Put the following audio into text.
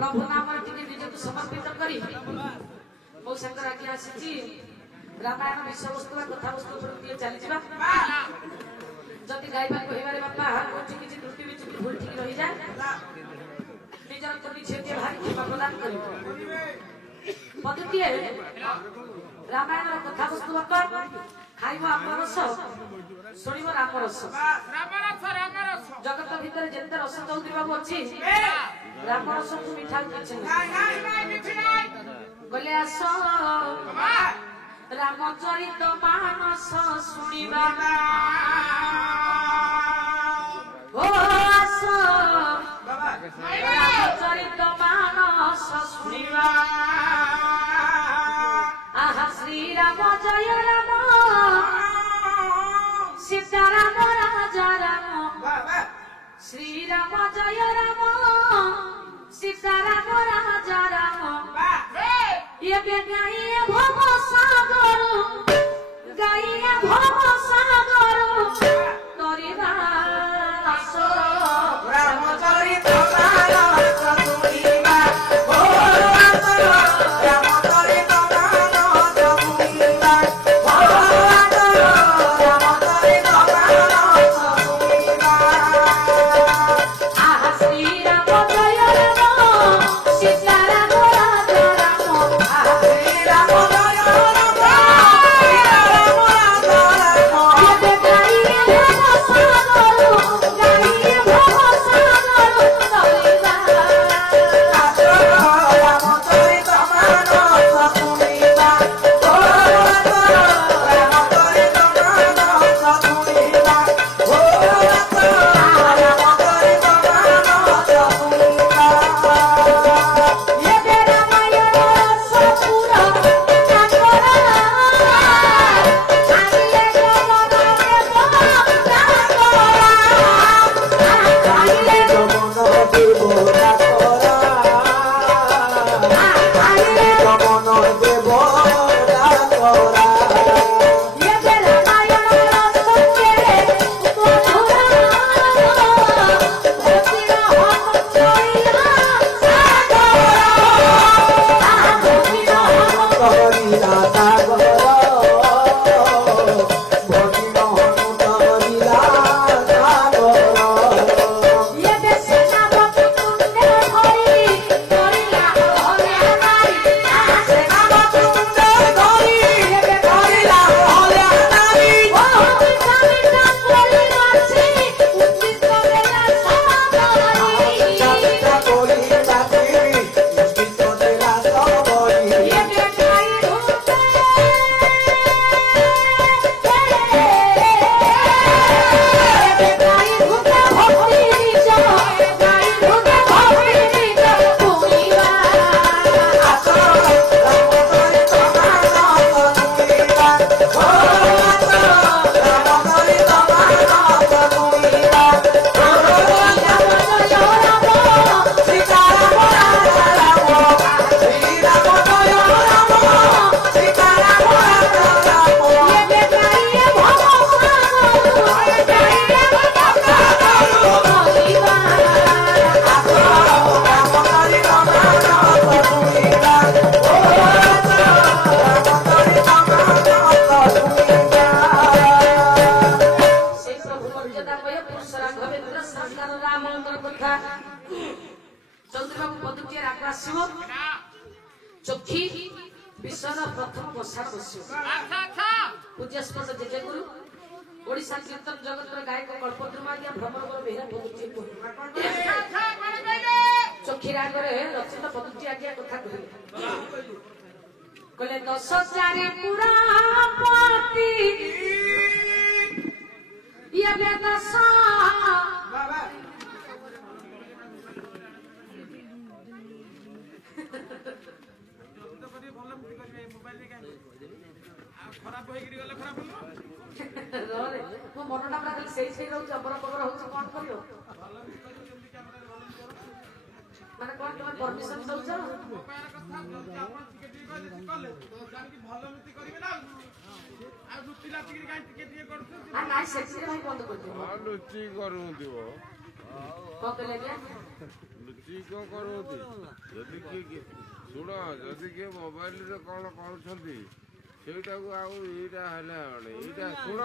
प्रभु नाम निजक समर्पित करी मो संकर आज्ञा आसी रामायण विषय वस्तु कथा वस्तु चली जदि गायबा कहबारे बापा कोठी किछि त्रुटि बिचुटी भूल ठीक रही जाए निजर कोठी छेते भारी क्षमा प्रदान करी पद्धति रामायण कथा वस्तु बापा खाइबो आम रस शुणिबो राम रस जगत भीतर जेते रस चौधरी बाबू अच्छी राम रस को मिठा किछि गले आस रामचरित मानस शुणिबा ओ आस रामचरित मानस शुणिबा आहा श्री राम जय राम सीताराम राजा राम श्री राम जय राम सीताराम राजा राम ये गाइए भव सागर गाइए भव सागर तोरिबा आसो रामचरित मानस शुणिबा ओ आसो रामचरित मानस शुणिबा ओ आसो रामचरित मानस शुणिबा आहा श्री राम जय राम सीताराम राजा राम श्री राम जय राम सीताराम राजा राम ये गाइए भव सागर गाइए भव सागर तोरिबा आसो रामचरित मानस शुणिबा ओ आसो रामचरित मानस शुणिबा ओ आसो रामचरित मानस शुणिबा ये रामायण सपुरा ठाकुरा आइले जगत देव ठाकुरा आइले जगत देव ठाकुरा ये रामायण सपुरे मधुरा भक्तिर हम चैला कहरीला सागर भगिन कहरीला सागर ये देशना भक्ति कुंडे धरी करिला हल्या नारी सेना भक्ति कुंडे धरी ये करिला हल्या नारी ओ मिठा मिठा बोली नाची उचित बेला सागरी मिठा बोली नाची उचित बेला सागरी ये गाई धूते गाई धूते भक्ति निज गाई धूते भक्ति निज भूमिवा आसो रामचरित मानस शुणिबा ओ आसो रामचरित मानस शुणिबा ओ राम जय राम सीताराम राजा राम श्री राम जय राम सीताराम राजा राम ये गाइए भव सागर गाइए भव सागर तोरिबा आसो रामचरित मानस शुणिबा ओ आसो रामचरित मानस शुणिबा से प्रभु मर्यादामय पुरुष राघवेंद्र सरकार रामचंद्र कथा चंद्रबाबू पदुची आकाशिव चक्षी विश्वर प्रथम वर्षा बस्यो पूज्यस्पद जेजेगुरु ओडिशा कीर्तन जगत गायक कल्पद्रुमादिया भ्रमण बेहरा पदुची चक्षी रागरे रचित पदुची आज्ञा कथा कहले 10,000 पुरा पति ये बेदसा खराब होइगिरी गले खराब हो रे मो मनटा पूरा खाली सेई सेई रहउछ अबर पगर होउछ कोन करियो माने कोन तुम परमिशन दउछ मोबाइल कथा आपण टिके टिके कले तो जान की भलो मिति करिवे ना आ रुचि लाची गाय टिके टिके करछु आ नाइ सेक्सी भाई बंद कर दियो लुचि करू दियो को कहले ଲୁଚି କ'ଣ କରୁଛନ୍ତି ଯଦି କିଏ ଶୁଣ ଯଦି କିଏ ମୋବାଇଲରେ କ'ଣ କରୁଛନ୍ତି ସେଇଟାକୁ ଆଉ ଏଇଟା ହେଲେ ଏଇଟା ଶୁଣ